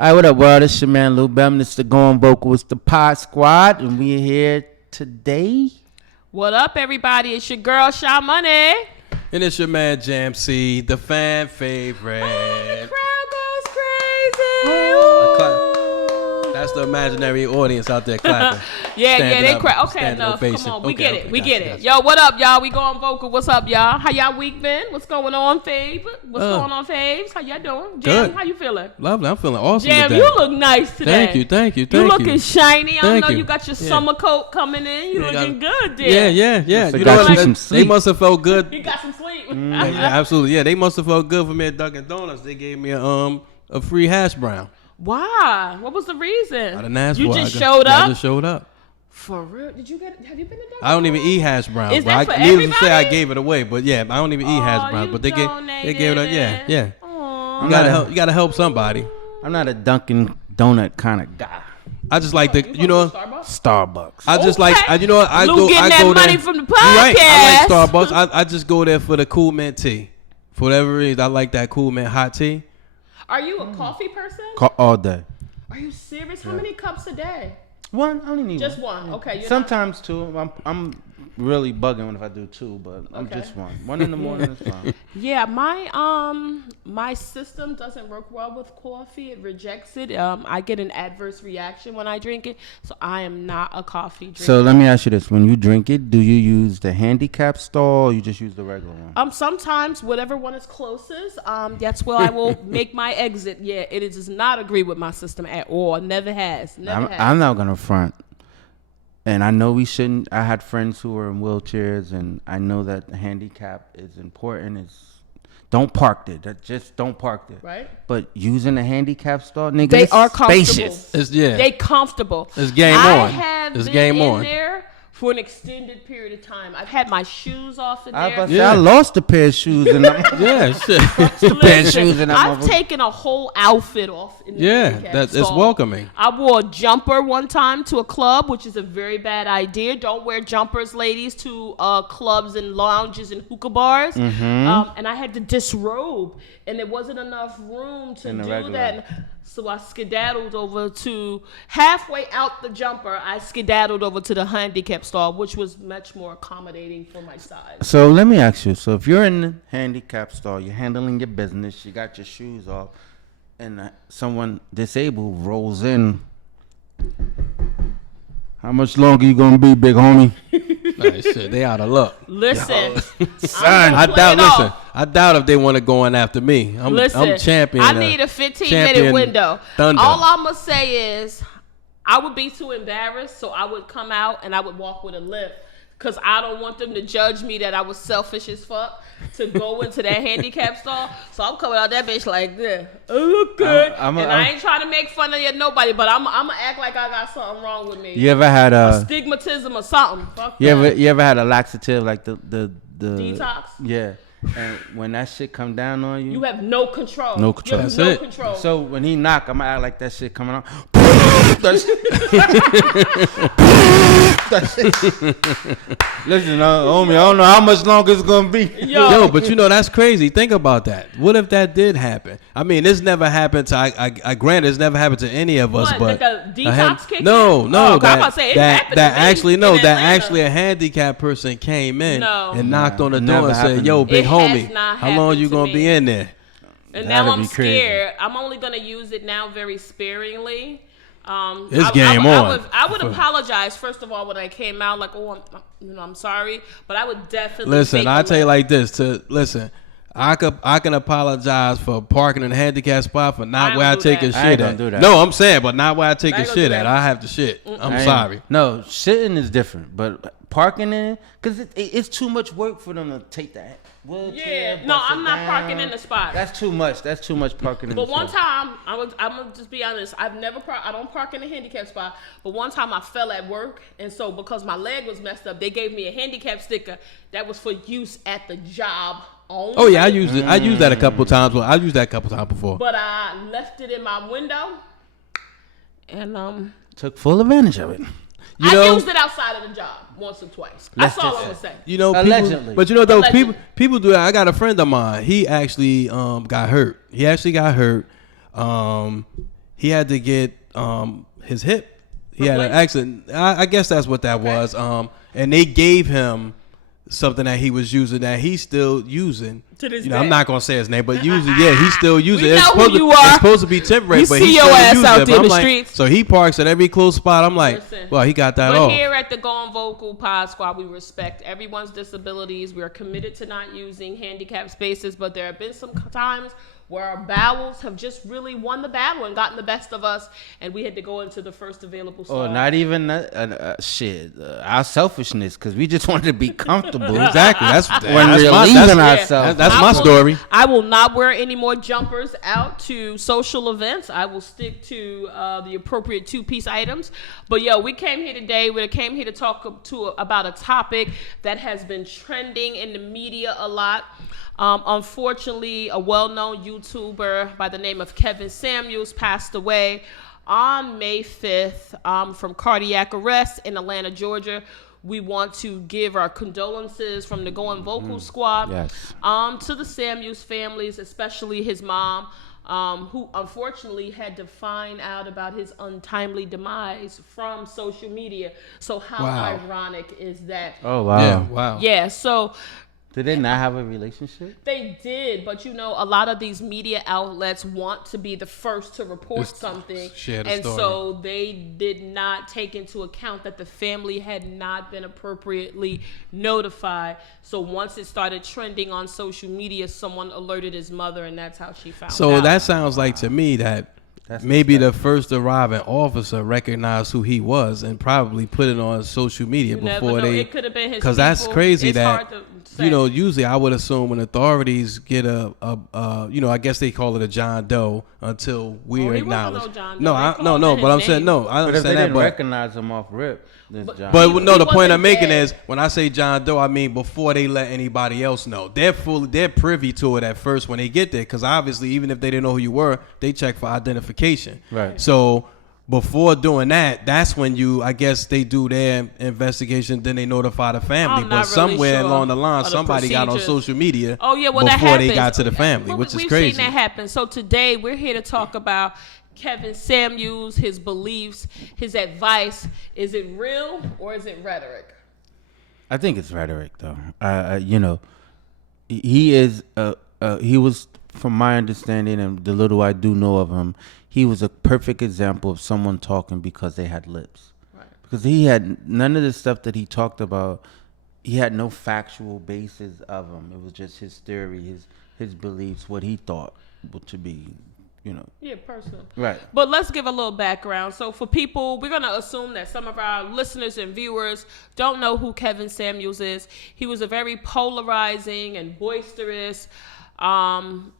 All right, what up, world? It's your man Lou Bem. It's the Going Vocal. It's the Pod Squad, and we're here today. What up, everybody? It's your girl, Sha Money. And it's your man, Jam C, the fan favorite. Oh, the crowd goes crazy. That's the imaginary audience out there clapping. Yeah, they cry. Okay, enough. Come on, we get it. Yo, what up, y'all? We going vocal. What's up, y'all? How y'all week been? What's going on, Fabe? What's going on, Faves? How y'all doing? Jam, Good. how you feeling? Lovely. I'm feeling awesome Jam, today. you look nice today. Thank you. You looking shiny. I know you. you got your summer coat coming in. You looking good, there. Yeah. So You got know you what? some They sleep. must have felt good. You got some sleep. Yeah, absolutely. Yeah, they must have felt good for me at Dunkin' Donuts. They gave me a free hash brown. Why? What was the reason? I didn't ask you for it. just showed up? I just showed up. For real? Did you get it? Have you been to Dunkin'? I don't even eat hash browns. Is that for needless to say, I everybody? gave it away. But yeah, I don't even eat hash browns. But they gave it up. Yeah. Aww. You gotta help somebody. I'm not a Dunkin' Donut kind of guy. I just like Starbucks. I just like you know what? Lou getting that money there. from the You're right. I podcast. like Starbucks. I just go there for the cool mint tea. For whatever reason, I like that cool mint hot tea. Are you a coffee person? All day. Are you serious? How many cups a day? One. I only need Just one. one. Okay. Sometimes two. I'm really bugging if I do two, but I'm Okay. just one. One in the morning is fine. Yeah, my system doesn't work well with coffee. It rejects it. I get an adverse reaction when I drink it, so I am not a coffee drinker. So let me ask you this: when you drink it, do you use the handicap stall or you just use the regular one? Sometimes whatever one is closest, that's where I will make my exit. Yeah, it does not agree with my system at all. Never has. I'm not gonna front. And I know we shouldn't. I had friends who were in wheelchairs, and I know that the handicap is important. Don't park there. Just don't park there. Right. But using a handicap stall, nigga, They it's are comfortable. spacious. They comfortable. It's game I on. have It's been game in on. there for an extended period of time. I've had my shoes off in I was there. about to say, I lost a pair of shoes in them. Yeah, shit. pair of shoes in that I've motherfucker. taken a whole outfit off in the Yeah, handicap it's stall. welcoming. I wore a jumper one time to a club, which is a very bad idea. Don't wear jumpers, ladies, to clubs and lounges and hookah bars. And I had to disrobe, and there wasn't enough room to In the do regular. that. So I skedaddled over to halfway out the jumper. I skedaddled over to the handicap stall, which was much more accommodating for my size. So let me ask you. So if you're in the handicap stall, you're handling your business, you got your shoes off, and someone disabled rolls in, how much longer you gonna be, big homie? Nah, shit, they out of luck. Listen, I doubt if they want to go in after me. I'm champion. I need a 15-minute champion window. Thunder. All I'm gonna say is, I would be too embarrassed, so I would come out and I would walk with a limp, because I don't want them to judge me that I was selfish as fuck to go into that handicap stall. So I'm coming out that bitch like this. I look good, I ain't trying to make fun of nobody, but I'm gonna act like I got something wrong with me. You ever had a Stigmatism or something? Fuck you that. ever had a laxative like the Detox? Yeah. And when that shit come down on you, You have no control. No control. You have That's no it. control. so when he knock, I'ma act like that shit coming on. Listen, homie, I don't know how much longer it's gonna be. Yo, but you know that's crazy. Think about that. What if that did happen? I mean, this never happened to. I grant it's never happened to any of us. What, but like a detox a hand- kick No, in? no. Oh, 'cause I'm about to say, it happened to me actually in no. That Atlanta. actually a handicapped person came in No. and knocked on the Never door and said, happened "Yo, to me. big It has homie, not how long happened you to gonna me. be in there?" And That'd now I'm be crazy. scared. I'm only gonna use it now very sparingly. It's game on. I would apologize first of all when I came out, like, I'm sorry, but I would definitely Listen, take I a tell you look. like this. I can apologize for parking in a handicapped spot for not I where I ain't take do a that. I shit ain't gonna at. do that. No, I'm saying, but not where I take I a ain't gonna shit do at. that. I have to shit. I I'm ain't- sorry. No, shitting is different, but parking in, because it's too much work for them to take that wheelchair. Yeah, no, bust it I'm not down. parking in the spot. That's too much. That's too much parking in But the one spot. time, I'm gonna just be honest. I don't park in a handicap spot. But one time I fell at work, and so because my leg was messed up, they gave me a handicap sticker that was for use at the job only. Oh yeah, I used it. I used that a couple times. I used that a couple times before. But I left it in my window, and Took full advantage of it. You I know, used it outside of the job once or twice. Let's That's all just I'm gonna say. you know, Allegedly. but you know though, Allegedly. people do that. I got a friend of mine. He actually got hurt. He actually got hurt. he had to get his hip. He had an accident. I guess that's what that was. And they gave him something that he was using that he's still using. To this You know, day. I'm not gonna say his name, but usually, yeah, he's still using We it. know who you are. It's supposed to be temporary, We but see he's your still ass using out it. there But in I'm the like, streets. so he parks at every close spot. I'm like, Listen, well, he got that but off. here at the Going Vocal Pod Squad, we respect everyone's disabilities. We are committed to not using handicapped spaces, but there have been some times where our bowels have just really won the battle and gotten the best of us, and we had to go into the first available Or stall. not even our selfishness, because we just wanted to be comfortable. Exactly. That's When that's we're my, leaving that's, ourselves. that's I my will- story. I will not wear any more jumpers out to social events. I will stick to the appropriate two-piece items. But yo, we came here today. We came here to talk about a topic that has been trending in the media a lot. Unfortunately, a well-known YouTuber by the name of Kevin Samuels passed away on May 5th from cardiac arrest in Atlanta, Georgia. We want to give our condolences from the Going Vocal Squad Yes. to the Samuels families, especially his mom, who unfortunately had to find out about his untimely demise from social media. So how Wow. ironic is that? Oh, wow. Yeah. Wow. Yeah, so Did they not have a relationship? they did, but you know, a lot of these media outlets want to be the first to report Just something, share the and story. so they did not take into account that the family had not been appropriately notified. So once it started trending on social media, someone alerted his mother, and that's how she found So out. that sounds like to me that That's maybe the first arriving officer recognized who he was and probably put it on social media You never before know. they. It could have been his Because that's people. crazy It's that hard to say. you know. Usually, I would assume when authorities get you know, I guess they call it a John Doe until we're he wasn't acknowledged. no John Doe. No, They no, called no. him But I'm his saying name. no. I But if they understand that, didn't but. recognize him off rip, this John. But He- no, he the point wasn't I'm making dead. is when I say John Doe, I mean before they let anybody else know. They're privy to it at first when they get there, because obviously even if they didn't know who you were, they check for identification. Right. So before doing that, that's when I guess they do their investigation. Then they notify the family. I'm But not really somewhere sure along the line, of the somebody got on procedures. social media. Oh yeah, well that before happens. they got to the family, Well, which is we've crazy. seen that happen. So today we're here to talk about Kevin Samuels, his beliefs, his advice. Is it real or is it rhetoric? I think it's rhetoric, though. You know, he is. He was, from my understanding and the little I do know of him, he was a perfect example of someone talking because they had lips. Right. Because he had none of the stuff that he talked about. He had no factual basis of him. It was just his theory, his beliefs, what he thought to be, you know. Yeah, personal. Right. But let's give a little background. So for people, we're going to assume that some of our listeners and viewers don't know who Kevin Samuels is. He was a very polarizing and boisterous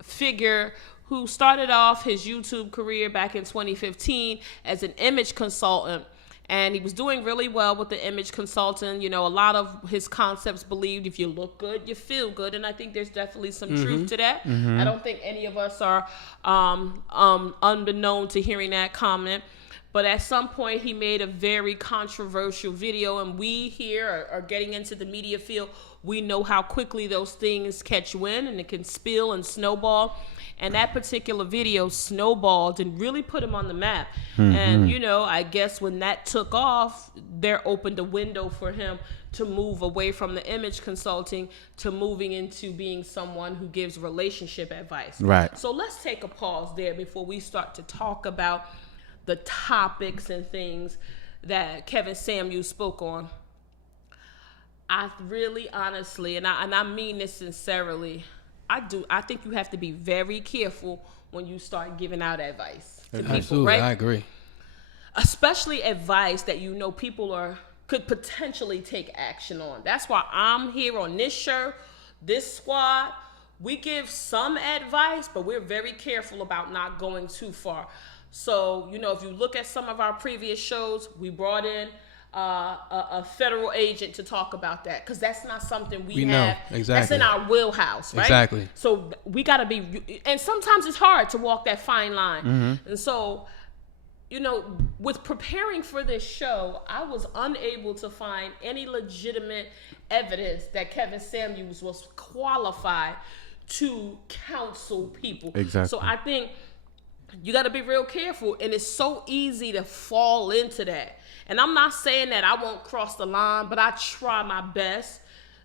figure who started off his YouTube career back in 2015 as an image consultant. And he was doing really well with the image consultant. You know, a lot of his concepts believed if you look good, you feel good. And I think there's definitely some truth to that. I don't think any of us are unbeknown to hearing that comment. But at some point, he made a very controversial video. And we here are getting into the media field. We know how quickly those things catch wind and it can spill and snowball. And that particular video snowballed and really put him on the map. And, you know, I guess when that took off, there opened a window for him to move away from the image consulting to moving into being someone who gives relationship advice. Right. So let's take a pause there before we start to talk about the topics and things that Kevin Samuels spoke on. I really honestly, and I mean this sincerely, I think you have to be very careful when you start giving out advice to people, Absolutely, right? I agree. Especially advice that you know people could potentially take action on. That's why I'm here on this show, this squad. We give some advice, but we're very careful about not going too far. So, you know, if you look at some of our previous shows, we brought in a federal agent to talk about that, because that's not something we know, have. That's exactly. in our wheelhouse, right? Exactly. So we got to be, and sometimes it's hard to walk that fine line. And so, you know, with preparing for this show, I was unable to find any legitimate evidence that Kevin Samuels was qualified to counsel people. Exactly. So I think You got to be real careful, and it's so easy to fall into that. And I'm not saying that I won't cross the line, but I try my best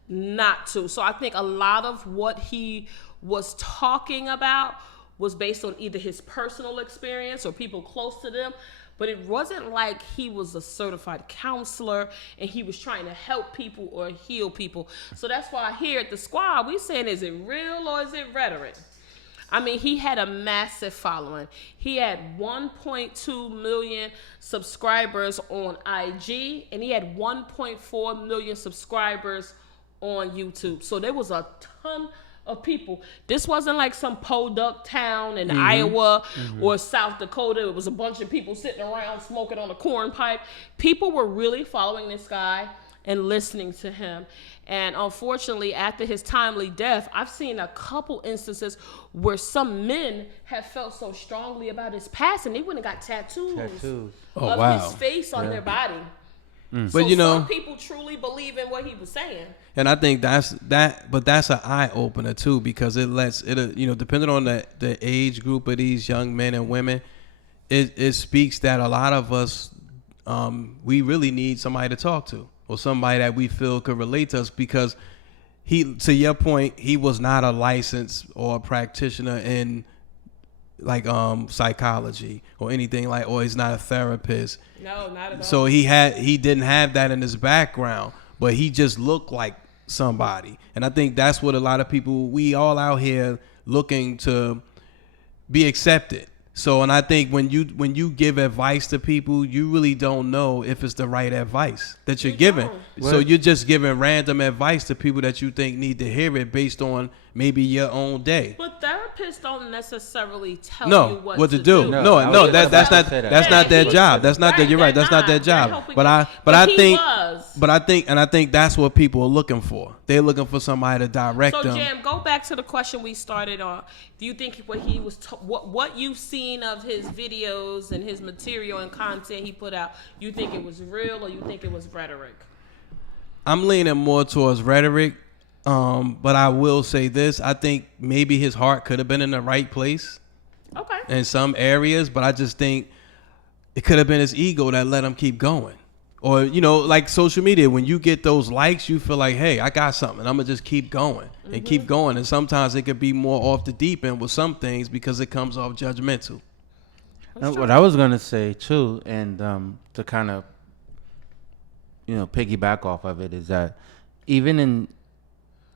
not to. So I think a lot of what he was talking about was based on either his personal experience or people close to them, but it wasn't like he was a certified counselor and he was trying to help people or heal people. So that's why here at the squad, we saying, is it real or is it rhetoric? I mean, he had a massive following. He had 1.2 million subscribers on IG, and he had 1.4 million subscribers on YouTube. So there was a ton of people. This wasn't like some podunk town in Iowa or South Dakota. It was a bunch of people sitting around smoking on a corn pipe. People were really following this guy and listening to him. And unfortunately, after his timely death, I've seen a couple instances where some men have felt so strongly about his passing, they went and got tattoos of his face on their body. So But some people truly believe in what he was saying. And I think that's an eye opener too, because it lets it, depending on the age group of these young men and women, it speaks that a lot of us, we really need somebody to talk to, or somebody that we feel could relate to us, because to your point, he was not a licensed or a practitioner in like psychology or anything like, or he's not a therapist. No, not at all. So he didn't have that in his background, but he just looked like somebody. And I think that's what a lot of people, we all out here looking to be accepted. So, and I think when you give advice to people, you really don't know if it's the right advice that you're giving. So you're just giving random advice to people that you think need to hear it based on maybe your own day. But therapists don't necessarily tell you what to do. No, that's not their job. That's not their. You're right. That's not their job. But I think that's what people are looking for. They're looking for somebody to direct them. So, Jam, go back to the question we started on. Do you think what he was, what you've seen of his videos and his material and content he put out, you think it was real or you think it was rhetoric? I'm leaning more towards rhetoric. But I will say this: I think maybe his heart could have been in the right place, in some areas. But I just think it could have been his ego that let him keep going. Or like social media, when you get those likes, you feel like, hey, I got something. I'm gonna just keep going and keep going. And sometimes it could be more off the deep end with some things because it comes off judgmental. What I was gonna say too, and to kind of piggyback off of it, is that even in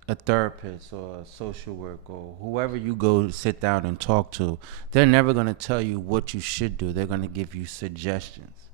a therapist or a social worker or whoever you go sit down and talk to, they're never going to tell you what you should do. They're going to give you suggestions,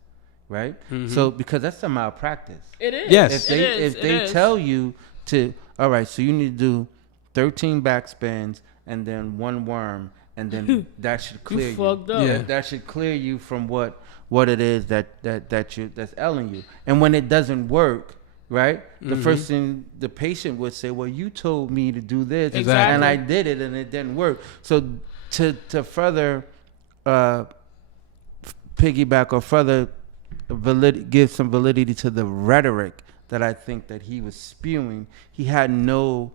right? So because that's a malpractice. It is. Yes. If they tell you to, all right, so you need to do 13 backspins and then one worm, and then that should clear you. Fucked up. Yeah. That should clear you from what it is that's ailing you. And when it doesn't work, right? The first thing the patient would say, well, you told me to do this, Exactly. and I did it, and it didn't work. So to further piggyback or further give some validity to the rhetoric that I think that he was spewing, he had no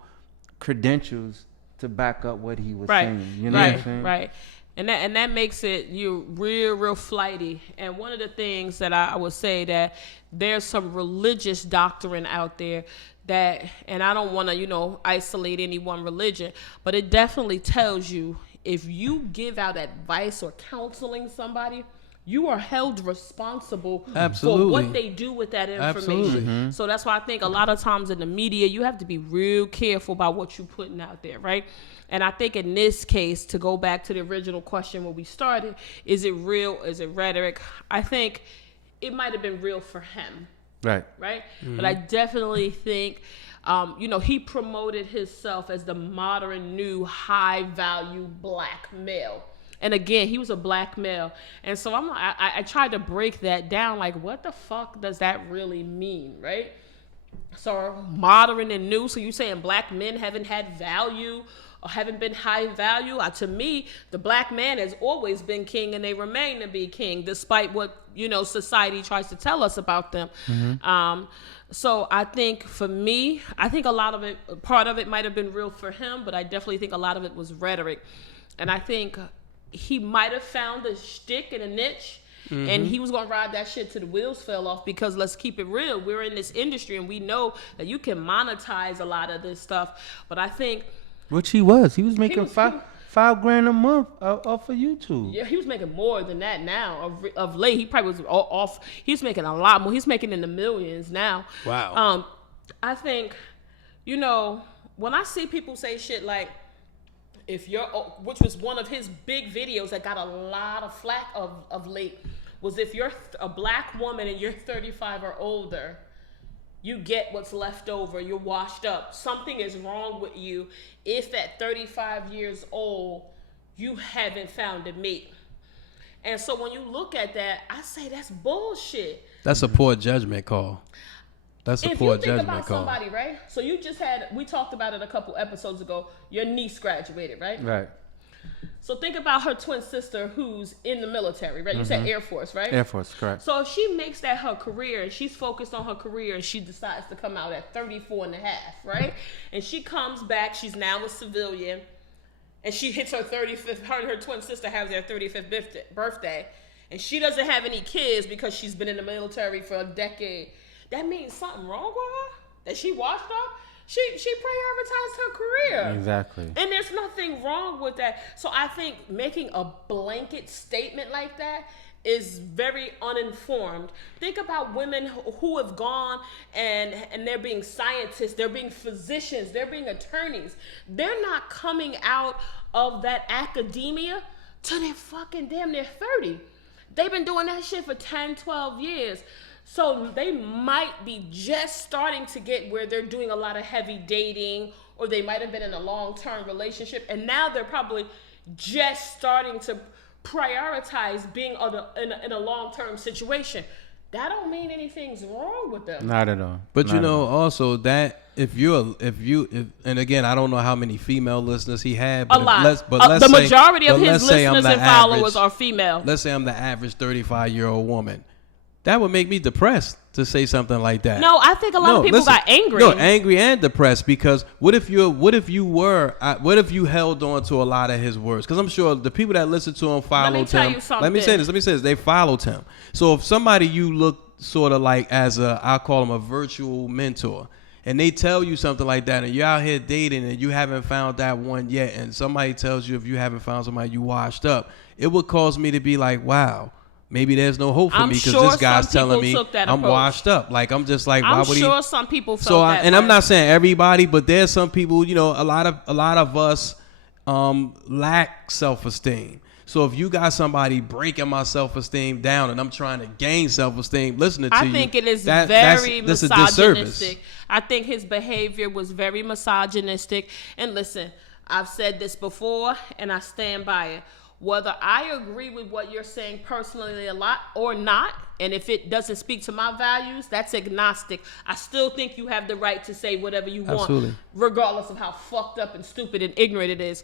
credentials to back up what he was saying. You know what I'm saying? Right. And that makes it you real flighty. And one of the things that I would say that there's some religious doctrine out there that, and I don't want to, isolate any one religion, but it definitely tells you if you give out advice or counseling somebody, you are held responsible for what they do with that information. So that's why I think a lot of times in the media, you have to be real careful about what you're putting out there, right? And I think in this case, to go back to the original question when we started, is it real? Is it rhetoric? I think it might have been real for him. Right. But I definitely think, he promoted himself as the modern, new, high-value black male. And again, he was a black male. And so I tried to break that down. Like, what the fuck does that really mean, right? So modern and new. So you saying black men haven't had value or haven't been high value? To me, the black man has always been king, and they remain to be king, despite what society tries to tell us about them. So I think for me, I think a lot of it, part of it might have been real for him, but I definitely think a lot of it was rhetoric. And I think he might have found a shtick and a niche, and he was gonna ride that shit till the wheels fell off. Because let's keep it real, we're in this industry and we know that you can monetize a lot of this stuff. But I think, Which he was making was- five grand a month off of YouTube. yeah, he was making more than that now. Of late, he probably was off. He's making a lot more. He's making in the millions now. Wow. I think, you know, when I see people say shit like, if you're, which was one of his big videos that got a lot of flack of late, was if you're a black woman and you're 35 or older, you get what's left over. You're washed up. Something is wrong with you if at 35 years old, you haven't found a mate. And so when you look at that, I say that's bullshit. That's a poor judgment call. That's a If poor you think judgment about call. somebody, right? So you just had, we talked about it a couple episodes ago, your niece graduated, right? Right. So think about her twin sister who's in the military, right? You said Air Force, right? Air Force, correct. So if she makes that her career and she's focused on her career and she decides to come out at 34 and a half, right? And she comes back, she's now a civilian, and she hits her 35th, her and her twin sister have their 35th birthday, and she doesn't have any kids because she's been in the military for a decade. That means something wrong with her? That she washed up? She prioritized her career. Exactly. And there's nothing wrong with that. So I think making a blanket statement like that is very uninformed. Think about women who have gone and they're being scientists, they're being physicians, they're being attorneys. They're not coming out of that academia till they're fucking damn near 30. They've been doing that shit for 10, 12 years. So they might be just starting to get where they're doing a lot of heavy dating, or they might have been in a long-term relationship, and now they're probably just starting to prioritize being in a long-term situation. That don't mean anything's wrong with them. Not at all. But Not you at know, all. also that if and again, I don't know how many female listeners he had, but A lot. let's The say, majority of but his let's say I'm listeners the and followers average- are female. Let's say I'm the average 35-year-old woman. That would make me depressed to say something like that. No, I think a lot of people listen. got angry. No, angry and depressed, because what if you held on to a lot of his words? Because I'm sure the people that listen to him followed him. tell you something. Let me say this. They followed him. So if somebody you look sort of like as I call him a virtual mentor, and they tell you something like that, and you're out here dating and you haven't found that one yet, and somebody tells you if you haven't found somebody, you washed up, it would cause me to be like, wow. Maybe there's no hope for I'm me because sure this guy's some telling people me took that I'm approach. washed up. Like I'm just like, why I'm would sure he? some people felt So that and way. I'm not saying everybody, but there's some people. You know, a lot of us lack self-esteem. So if you got somebody breaking my self-esteem down and I'm trying to gain self-esteem, listening to you, I think it is that's very a disservice. misogynistic. I think his behavior was very misogynistic. And listen, I've said this before and I stand by it. Whether I agree with what you're saying personally a lot or not, and if it doesn't speak to my values, that's agnostic. I still think you have the right to say whatever you want, Absolutely. regardless of how fucked up and stupid and ignorant it is.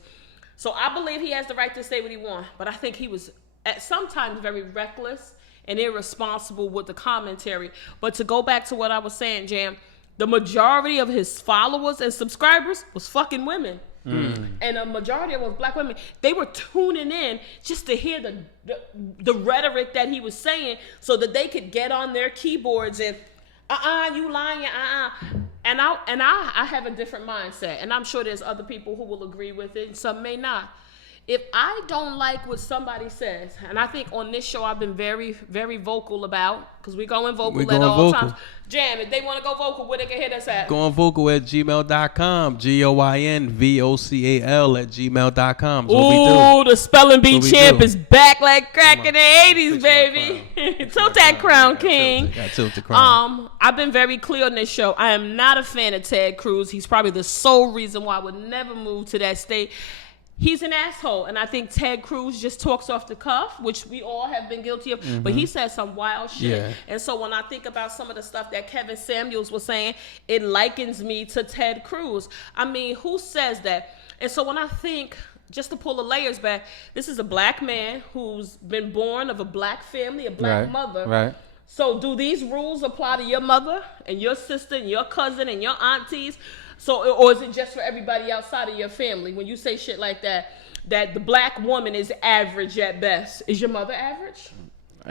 So I believe he has the right to say what he wants, but I think he was at sometimes very reckless and irresponsible with the commentary. But to go back to what I was saying, Jam, the majority of his followers and subscribers was fucking women. And a majority of them was black women. They were tuning in just to hear the rhetoric that he was saying so that they could get on their keyboards and you lying, And I have a different mindset, and I'm sure there's other people who will agree with it, and some may not. If I don't like what somebody says, and I think on this show I've been very, very vocal about, because we're going vocal at all times. Jam, if they want to go vocal, where they can hit us at? Going vocal at gmail.com. GOINVOCAL at gmail.com. That's what we do. Ooh, the spelling bee That's what we champ do. is back like crack in the 80s, Fix my baby. crown. Tilt that crown, king. Got tilt the crown. I've been very clear on this show. I am not a fan of Ted Cruz. He's probably the sole reason why I would never move to that state. He's an asshole, and I think Ted Cruz just talks off the cuff, which we all have been guilty of, but he says some wild shit. Yeah. And so when I think about some of the stuff that Kevin Samuels was saying, it likens me to Ted Cruz. I mean, who says that? And so when I think, just to pull the layers back, this is a black man who's been born of a black family, a black mother. Right. So do these rules apply to your mother and your sister and your cousin and your aunties? So, or is it just for everybody outside of your family? When you say shit like that, that the black woman is average at best. Is your mother average?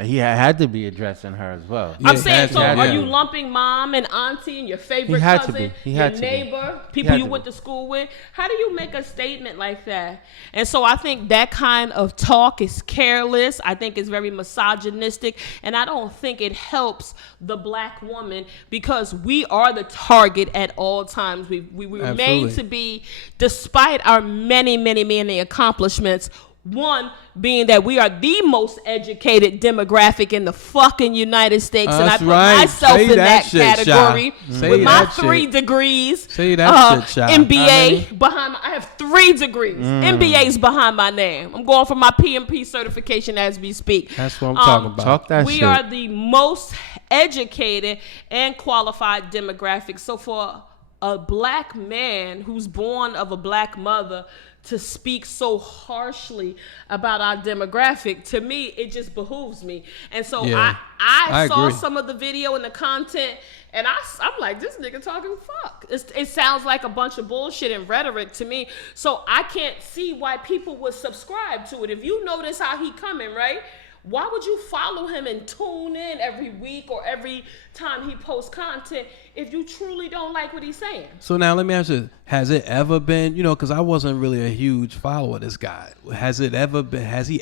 He had to be addressing her as well. Yeah, I'm saying, so yeah. are you lumping mom and auntie and your favorite He had to cousin, be. He your had to be. neighbor, He people had you to went be. to school with? How do you make a statement like that? And so I think that kind of talk is careless. I think it's very misogynistic, and I don't think it helps the black woman because we are the target at all times. We remain Absolutely. to be, despite our many accomplishments. One being that we are the most educated demographic in the fucking United States, and I That's put right. myself Say in that that shit, category Sha. Say with my that 3 shit. degrees. Say that shit, Sha. How MBA many? behind. I have 3 degrees. MBA's behind my name. I'm going for my PMP certification as we speak. That's what I'm talking about. Talk that We shit. are the most educated and qualified demographic. So for a black man who's born of a black mother to speak so harshly about our demographic, to me, it just behooves me. And so Yeah, I I saw agree. some of the video and the content, and I'm like, this nigga talking fuck. It sounds like a bunch of bullshit and rhetoric to me. So I can't see why people would subscribe to it. If you notice how he coming, right? Why would you follow him and tune in every week or every time he posts content if you truly don't like what he's saying? So now let me ask you: has it ever been, because I wasn't really a huge follower of this guy. Has he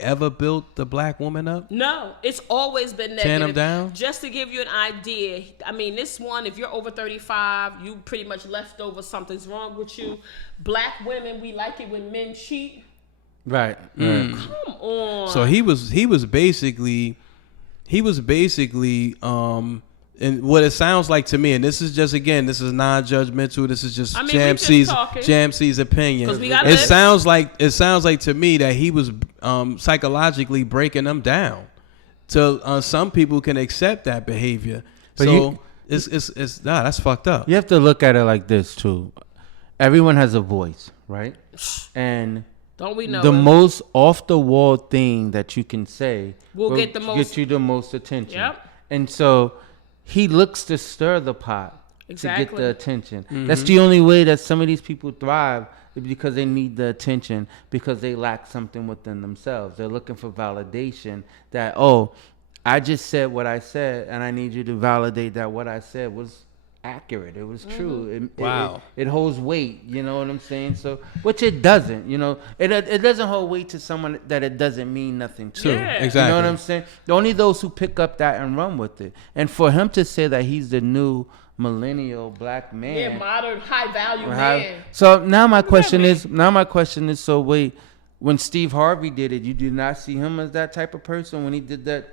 ever built the black woman up? No, it's always been negative. Tearing him down? Just to give you an idea, I mean, this one, if you're over 35, you pretty much left over, something's wrong with you. Black women, we like it when men cheat. Right. Come on. So he was basically, and what it sounds like to me, and this is just, again, this is non-judgmental. This is just I mean, we just talking. Jam C's opinion. 'Cause we got It lists. sounds like to me that he was psychologically breaking them down. So some people can accept that behavior. But So that's fucked up. You have to look at it like this too. Everyone has a voice, right? And Don't we know the it? most off the wall thing that you can say Will get the most- get you the most attention. Yep. And so he looks to stir the pot to get Exactly. the attention. That's the only way that some of these people thrive, is because they need the attention, because they lack something within themselves. They're looking for validation that, oh, I just said what I said, and I need you to validate that what I said was accurate. It was true. Wow. It holds weight. You know what I'm saying? So, which it doesn't. It doesn't hold weight to someone that it doesn't mean nothing to. Yeah. Exactly. You know what I'm saying? Only those who pick up that and run with it. And for him to say that he's the new millennial black man. Yeah, modern, high value or how- man. So now my question mean? is, so wait, when Steve Harvey did it, you did not see him as that type of person when he did that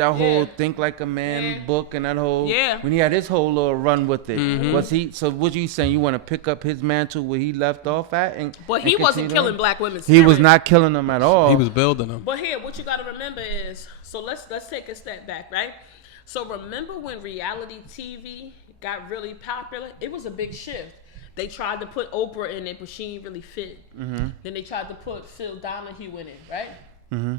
whole Yeah. Think Like a Man Yeah. book and that whole, Yeah. when he had his whole little run with it. Mm-hmm. Was he, so what you saying, you want to pick up his mantle where he left off at? But he and wasn't continue killing on? black women. He was not killing them at all. He was building them. But here, what you got to remember is, so let's take a step back, right? So remember when reality TV got really popular? It was a big shift. They tried to put Oprah in it, but she ain't really fit. Mm-hmm. Then they tried to put Phil Donahue in it, right? Mm-hmm.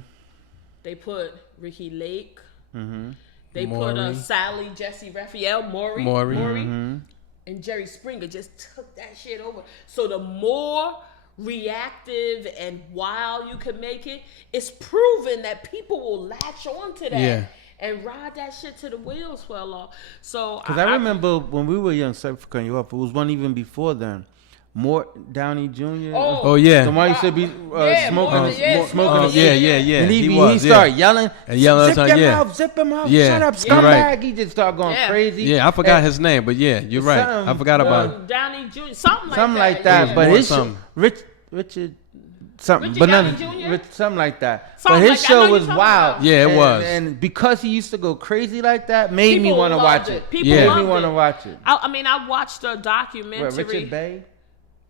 They put Ricky Lake. Mm-hmm. They Maury. put Sally, Jesse Raphael, Maury. Maury. And Jerry Springer just took that shit over. So the more reactive and wild you can make it, it's proven that people will latch on to that. Yeah. And ride that shit till the wheels fell off. So Because I remember when we were young, sorry for cutting you off, it was one even before then. Mort Downey Jr. Oh, yeah. The one used to be Yeah, smoking. Mort- yeah, smoking. Yeah. And he was, started yelling, And yelling zip at your yeah. mouth, zip him out, Yeah, shut up, you're right. scumbag. He just started going Yeah. crazy. Yeah, I forgot And his name, but yeah, you're right. I forgot about it. Downey Jr. Something something like like that. yeah. But Mort his show, something. Richard something, Richard but Downey none, Jr.? something like that. Something but his like that. I show know you're was talking wild. about. Yeah, it was. And because he used to go crazy like that, made me People want to loved watch it. People Yeah. Made loved me want to it. watch it. I mean, I watched a documentary. What, Richard Bay?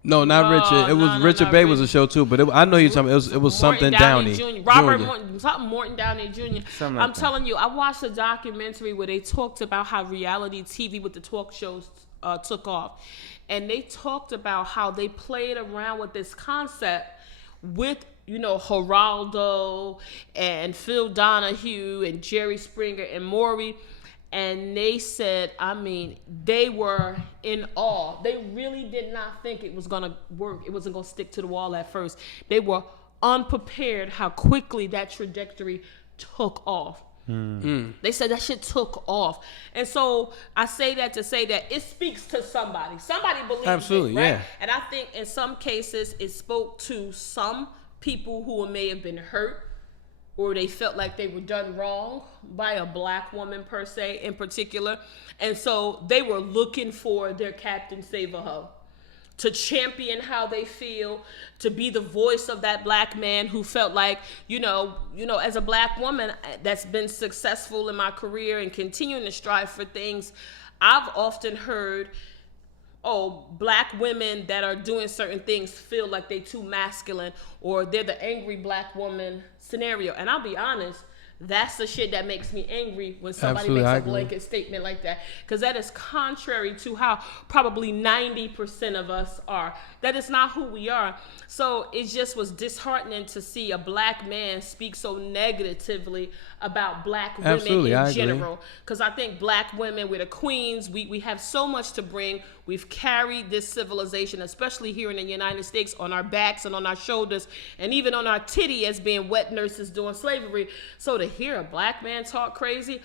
No, not No, Richard. It was no, Richard not Bay was a Richard. show too, but I know you're talking. It was Morton something Downey. Jr. Robert Jr. Morton, something Morton Downey Jr. Something like I'm that. telling you, I watched a documentary where they talked about how reality TV with the talk shows took off, and they talked about how they played around with this concept with Geraldo and Phil Donahue and Jerry Springer and Maury. And they said, I mean, they were in awe. They really did not think it was going to work. It wasn't going to stick to the wall at first. They were unprepared how quickly that trajectory took off. They said that shit took off. And so I say that to say that it speaks to somebody. Somebody believes Absolutely, it, right? yeah. And I think in some cases it spoke to some people who may have been hurt, or they felt like they were done wrong by a black woman per se in particular. And so they were looking for their Captain Save-A-Ho to champion how they feel, to be the voice of that black man who felt like, as a black woman that's been successful in my career and continuing to strive for things, I've often heard, black women that are doing certain things feel like they too masculine, or they're the angry black woman scenario. And I'll be honest, that's the shit that makes me angry when somebody Absolutely, I makes a agree. blanket statement like that, because that is contrary to how probably 90% of us are. That is not who we are. So it just was disheartening to see a black man speak so negatively about black women Absolutely, I in agree. general. Because I think black women, we're the queens. We have so much to bring. We've carried this civilization, especially here in the United States, on our backs and on our shoulders, and even on our titty as being wet nurses during slavery. So to hear a black man talk crazy,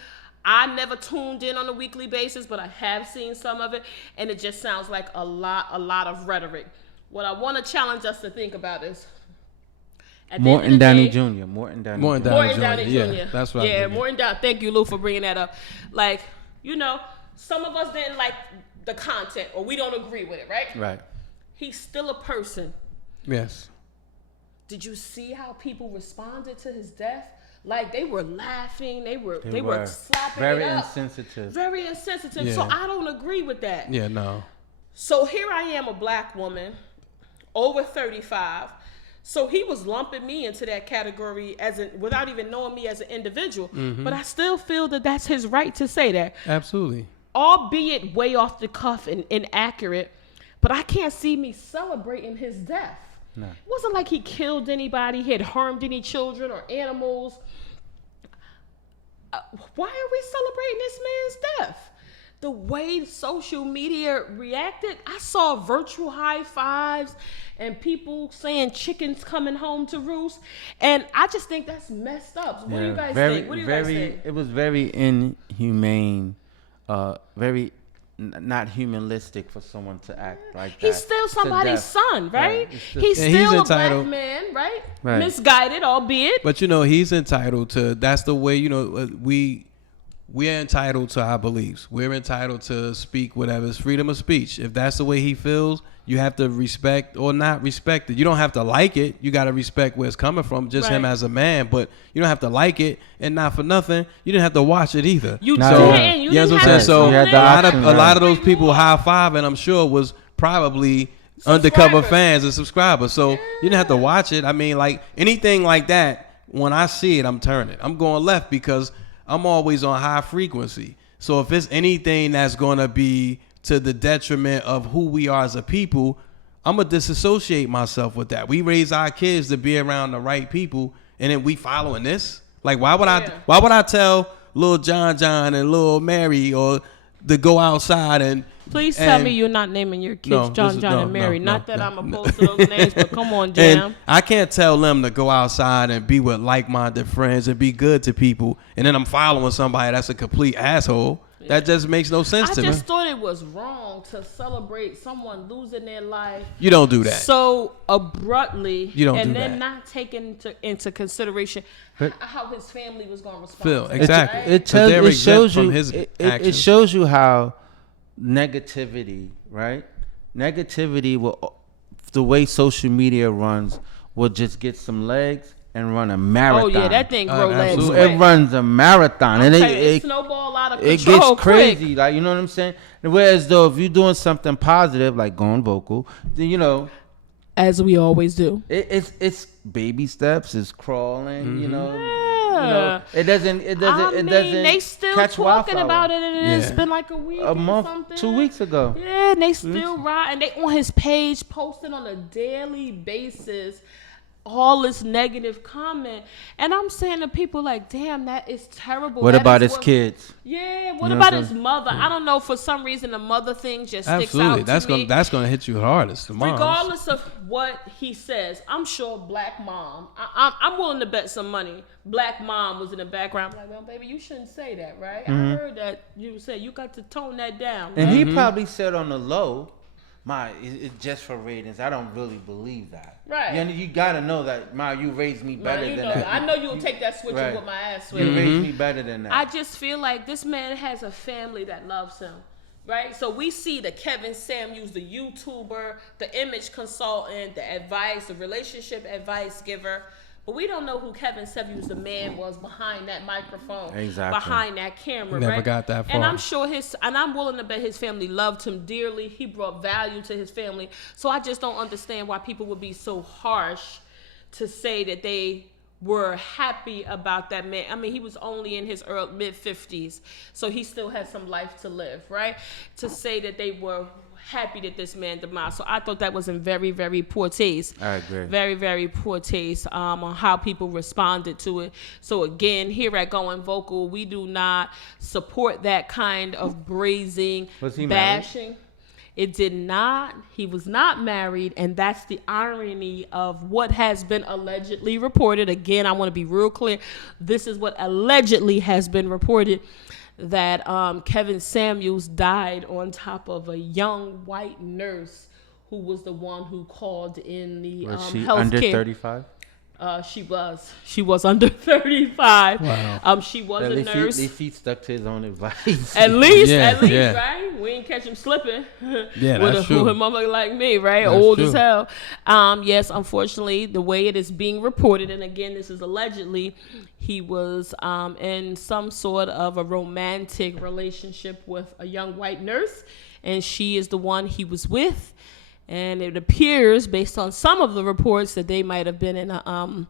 I never tuned in on a weekly basis, but I have seen some of it, and it just sounds like a lot of rhetoric. What I want to challenge us to think about is, at the end of Morton the Downey day- Jr. Morton Downey Morton Jr. Downey Morton Downey Jr. Yeah, that's what I'm Yeah, thinking. Morton Downey. Thank you, Lou, for bringing that up. Like, some of us didn't like the content, or we don't agree with it, right? Right. He's still a person. Yes. Did you see how people responded to his death? Like, they were laughing, they were slapping very it up. insensitive. Very insensitive. Yeah. So I don't agree with that. Yeah, no. So here I am, a black woman, over 35. So he was lumping me into that category without even knowing me as an individual. But I still feel that that's his right to say that, Absolutely. albeit way off the cuff and inaccurate. But I can't see me celebrating his death. No. It wasn't like he killed anybody, he had harmed any children or animals. Why are we celebrating this man's death? The way social media reacted, I saw virtual high fives and people saying chickens coming home to roost. And I just think that's messed up. What do you guys think? What do you guys think? It was very inhumane, very not humanistic for someone to act like that. He's still to somebody's death. son, right? It's just- He's And he's still a entitled. black man, right? Right. Misguided, albeit. But he's entitled to. That's the way. We're entitled to our beliefs. We're entitled to speak whatever. It's freedom of speech. If that's the way he feels, you have to respect or not respect it. You don't have to like it. You got to respect where it's coming from, just him Right. as a man. But you don't have to like it, and not for nothing, you didn't have to watch it either. You No, didn't. yeah. You You know didn't what I'm have saying? to So You had tune the in. option, a lot of right. those people high fiving, I'm sure, was probably undercover Subscribers. fans and subscribers. So you didn't have to watch it. I mean, like anything like that, when I see it, I'm turning. I'm going left because I'm always on high frequency. So if it's anything that's going to be to the detriment of who we are as a people, I'm going to disassociate myself with that. We raise our kids to be around the right people, and then we following this. Like, why would Yeah. why would I tell Lil John and Lil Mary or to go outside and Please tell and- me you're not naming your kids No, John, this is- John, no, and Mary. no, Not no, that no, I'm no. opposed to those names, but come on, Jam. And I can't tell them to go outside and be with like-minded friends and be good to people, and then I'm following somebody that's a complete asshole. That just makes no sense I to me. just thought it was wrong to celebrate someone losing their life You don't do that. so abruptly, You don't and do then that. not taking into consideration But- how his family was going to respond. Phil, to it, exactly. right? It So tells. they're It exempt shows from you. his It actions. shows you how negativity, right? Negativity will, the way social media runs, will just get some legs and run a marathon. Oh yeah, that thing grow legs. absolutely. quick. It runs a marathon, I'm and telling you, it it snowball out of it control gets crazy. quick. Like, you know what I'm saying? Whereas though, if you're doing something positive, like going vocal, then As we always do. it's baby steps, it's crawling. You know, Yeah. it doesn't. I mean, they still catch talking wildfire. about it, and it's Yeah. been like a week, A month, or something. 2 weeks ago. Yeah, and they still ride, and they on his page posting on a daily basis all this negative comment. And I'm saying to people like, damn, that is terrible. What That about is his kids? Yeah, what You know about what I'm his saying? mother? I don't know, for some reason the mother thing just sticks Absolutely, out to me. that's gonna hit you hardest. The moms. Regardless of what he says, I'm sure black mom, I'm willing to bet some money, black mom was in the background like, well, baby, you shouldn't say that, right? I heard that you said you got to tone that down. And right? he probably said on the low, it's just for ratings. I don't really believe that. Right. You gotta know that, you raised me better you than know, that. I know you'll take that switch Right. and whip my ass with You it. raised me better than that. I just feel like this man has a family that loves him, right? So we see the Kevin Samuels, the YouTuber, the image consultant, the advice, the relationship advice giver. But we don't know who Kevin Samuels, the man, was behind that microphone, Exactly. behind that camera. Never right? got that And far. I'm sure I'm willing to bet his family loved him dearly. He brought value to his family. So I just don't understand why people would be so harsh to say that they were happy about that man. I mean, he was only in his mid-50s, so he still had some life to live, right? To say that they were happy that this man demise. So I thought that was in very, very poor taste. I agree. Very, very poor taste on how people responded to it. So again, here at Going Vocal, we do not support that kind of brazen Was he married? bashing. It did not. He was not married, and that's the irony of what has been allegedly reported. Again, I want to be real clear. This is what allegedly has been reported, that Kevin Samuels died on top of a young white nurse who was the one who called in the Was she health under care. 35? She was under 35. Wow. She was At a least nurse. At least he stuck to his own advice. At least, Yeah. right? We ain't catch him slipping. Yeah, with that's a true. mama like me, right? That's Old true. as hell. Yes, unfortunately, the way it is being reported, and again, this is allegedly, he was in some sort of a romantic relationship with a young white nurse, and she is the one he was with. And it appears, based on some of the reports, that they might have been in a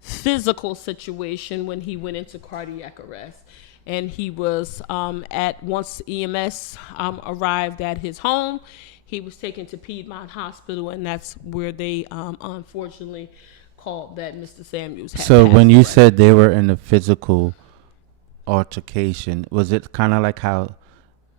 physical situation when he went into cardiac arrest. And he was once EMS arrived at his home, he was taken to Piedmont Hospital, and that's where they unfortunately called that Mr. Samuels had So passed when you away. said they were in a physical altercation, was it kind of like how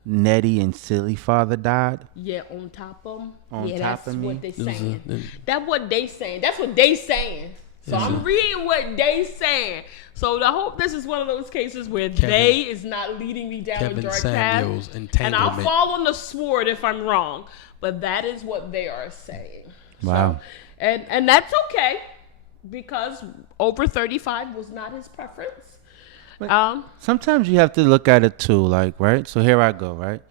Nettie and Silly Father died? Yeah, on top of him. On Yeah, top that's of me? what they It was saying. That's what they saying. That's what they saying. So I'm reading what they saying. So I hope this is one of those cases where they is not leading me down a Kevin dark Samuels path. And I'll entanglement. fall on the sword if I'm wrong. But that is what they are saying. Wow. So, and that's okay, because over 35 was not his preference. Sometimes you have to look at it too, like, right? So here I go, right?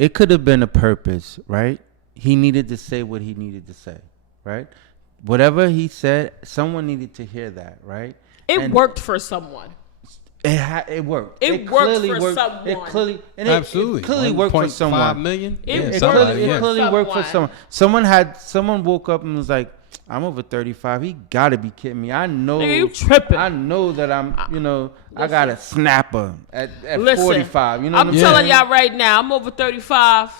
It could have been a purpose, right? He needed to say what he needed to say, right? Whatever he said, someone needed to hear that, right? It worked for someone. It worked. It worked clearly for someone. It clearly, Absolutely. it clearly worked for 1.5 someone. million? It Yeah, worked somebody, It yeah. clearly worked for someone. someone. Someone woke up and was like, "I'm over 35. He gotta be kidding me. I know. Nigga, you tripping. I know that I'm. I got a snapper at Listen, 45. You know I'm what I'm telling saying? y'all right now, I'm over 35,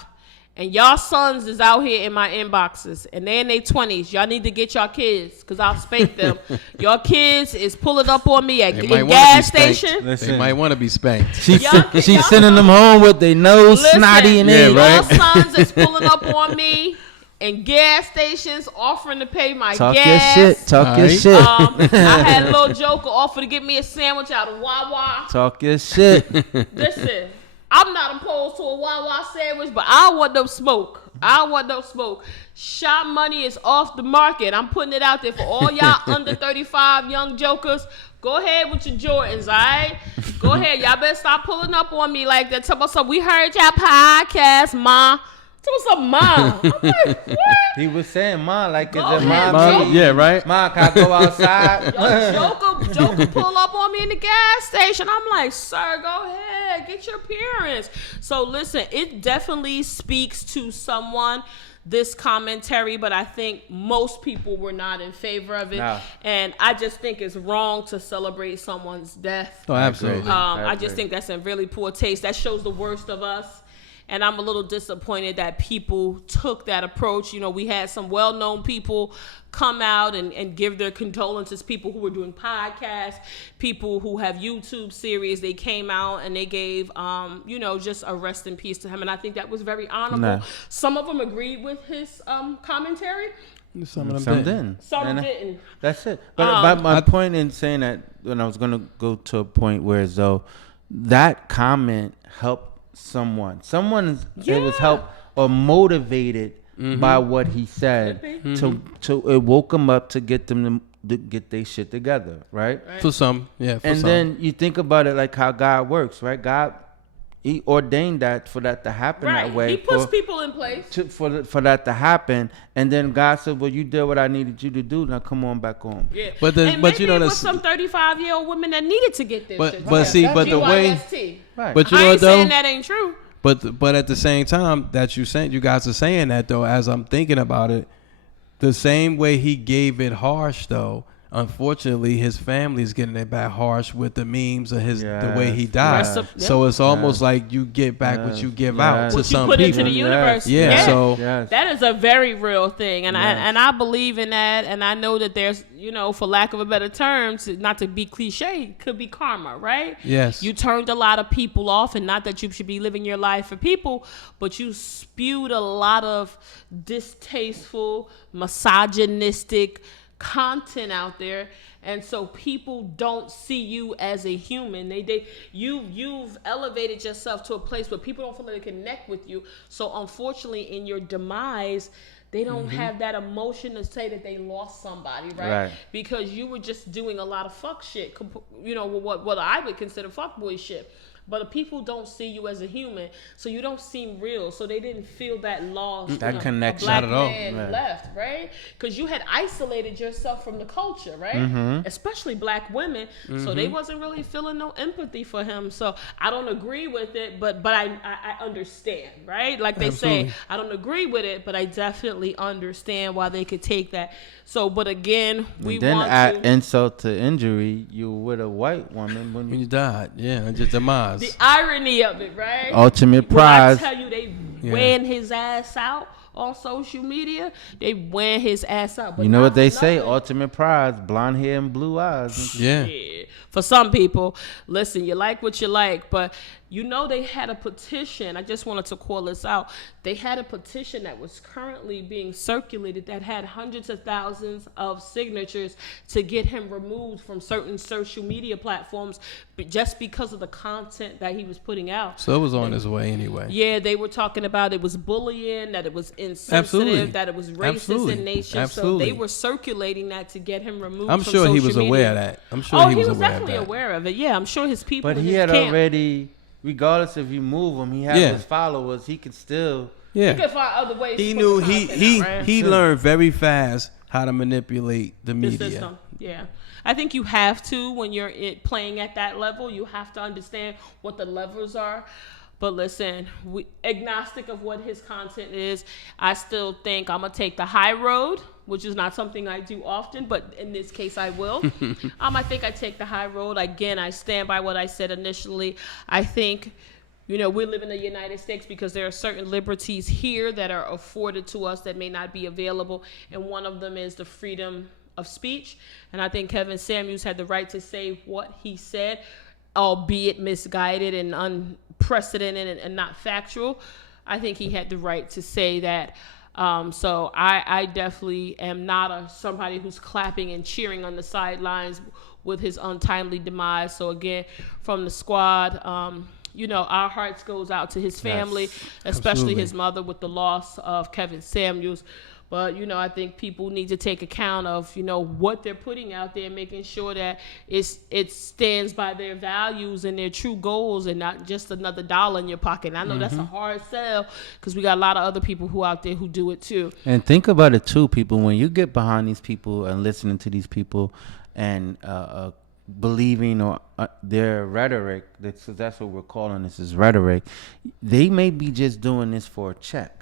and y'all sons is out here in my inboxes, and they in their 20s. Y'all need to get y'all kids, because I'll spank them. Y'all kids is pulling up on me at They might in wanna gas be spanked. station. Listen. They might want to be spanked. She's Y'all- sending them home with their nose Listen, snotty and Yeah, everything. right. y'all sons is pulling up on me in gas stations, offering to pay my Talk gas. your shit. Talk your Alright. shit. I had a little joker offer to get me a sandwich out of Wawa. Talk your shit. Listen, I'm not opposed to a Wawa sandwich, but I want no smoke. Shop money is off the market. I'm putting it out there for all y'all under 35 young jokers. Go ahead with your Jordans, all right? Go ahead. Y'all better stop pulling up on me like that. Tell me something. We heard y'all podcast, Ma. Tell me something, Ma. I'm like, what? He was saying, "Ma, like, is Go it ahead, Ma? Joe. Me? Yeah, right? Ma, can I go outside?" Joker pull up on me in the gas station. I'm like, sir, go ahead, get your appearance. So listen, it definitely speaks to someone, this commentary, but I think most people were not in favor of it. No. And I just think it's wrong to celebrate someone's death. Oh, absolutely. I I agree. just think that's in really poor taste. That shows the worst of us. And I'm a little disappointed that people took that approach. You know, we had some well-known people come out and give their condolences, people who were doing podcasts, people who have YouTube series. They came out and they gave, you know, just a rest in peace to him. And I think that was very honorable. Nah. Some of them agreed with his commentary. Some of Some them didn't. Some And didn't. That's it. But my point in saying that, when I was gonna go to a point where as though that comment helped someone. It was helped or motivated by what he said. To it woke them up to get them to get their shit together, right? For some, yeah. For And some. then you think about it like how God works, right? God, he ordained that for that to happen Right. that way. He puts people in place. For that to happen, and then God said, "Well, you did what I needed you to do. Now come on back home." Yeah. But and you know maybe it was that's some 35-year-old women that needed to get this shit. but see, but the way, GYST. Right. but you I know what ain't though. saying that ain't true. But at the same time that you guys are saying that though, as I'm thinking about it, the same way he gave it harsh though, unfortunately his family's getting it back harsh with the memes of the way he died. Rest of- So it's almost like you get back what you give out to What you some put people. into the universe. Yeah, so that is a very real thing, and Yes. I believe in that, and I know that there's, you know, for lack of a better term, not to be cliche, could be karma, right? Yes. You turned a lot of people off, and not that you should be living your life for people, but you spewed a lot of distasteful, misogynistic content out there, and so people don't see you as a human. You've elevated yourself to a place where people don't feel like they connect with you. So unfortunately, in your demise, they don't have that emotion to say that they lost somebody, right? Because you were just doing a lot of fuck shit, you know, what I would consider fuckboy shit. But people don't see you as a human, so you don't seem real. So they didn't feel that loss, that connection, a black not at all. man left, right? Because you had isolated yourself from the culture, right? Especially black women, so they wasn't really feeling no empathy for him. So I don't agree with it, but I understand, right? Like they say, I don't agree with it, but I definitely understand why they could take that. So, but again, we and then want add to insult to injury. You were with a white woman when when you you died, yeah, just demise. the irony of it, right? ultimate When I prize. tell you they wearing his ass out on social media, they wearing his ass out. But You know not what they for say? nothing. Ultimate prize: blonde hair and blue eyes. Yeah. Yeah. For some people, listen, you like what you like, but you know they had a petition. I just wanted to call this out. They had a petition that was currently being circulated that had hundreds of thousands of signatures to get him removed from certain social media platforms just because of the content that he was putting out. So it was on his way anyway. Yeah, they were talking about it was bullying, that it was insensitive, Absolutely. that it was racist Absolutely. in nature. Absolutely. So they were circulating that to get him removed I'm from sure he social was media. aware of that. I'm sure Oh, he was aware of definitely that. aware of it. Yeah, I'm sure his people. But in he his had camp, already, regardless if you move him, he had Yeah. his followers. He could still. Yeah. He could find other ways. He to knew put the he content out, right? he learned very fast how to manipulate the The media. system. Yeah, I think you have to when you're playing at that level. You have to understand what the levels are. But listen, agnostic of what his content is, I still think I'm gonna take the high road, which is not something I do often, but in this case I will. I think I take the high road. Again, I stand by what I said initially. I think, you know, we live in the United States because there are certain liberties here that are afforded to us that may not be available, and one of them is the freedom of speech. And I think Kevin Samuels had the right to say what he said, albeit misguided and unprecedented and not factual. I think he had the right to say that. So I definitely am not somebody who's clapping and cheering on the sidelines with his untimely demise. So again, from the squad, you know, our hearts goes out to his family, especially absolutely. his mother with the loss of Kevin Samuels. But, you know, I think people need to take account of, you know, what they're putting out there, making sure that it stands by their values and their true goals and not just another dollar in your pocket. And I know that's a hard sell because we got a lot of other people who out there who do it too. And think about it too, people. When you get behind these people and listening to these people and believing or their rhetoric, that's what we're calling this is rhetoric. They may be just doing this for a check.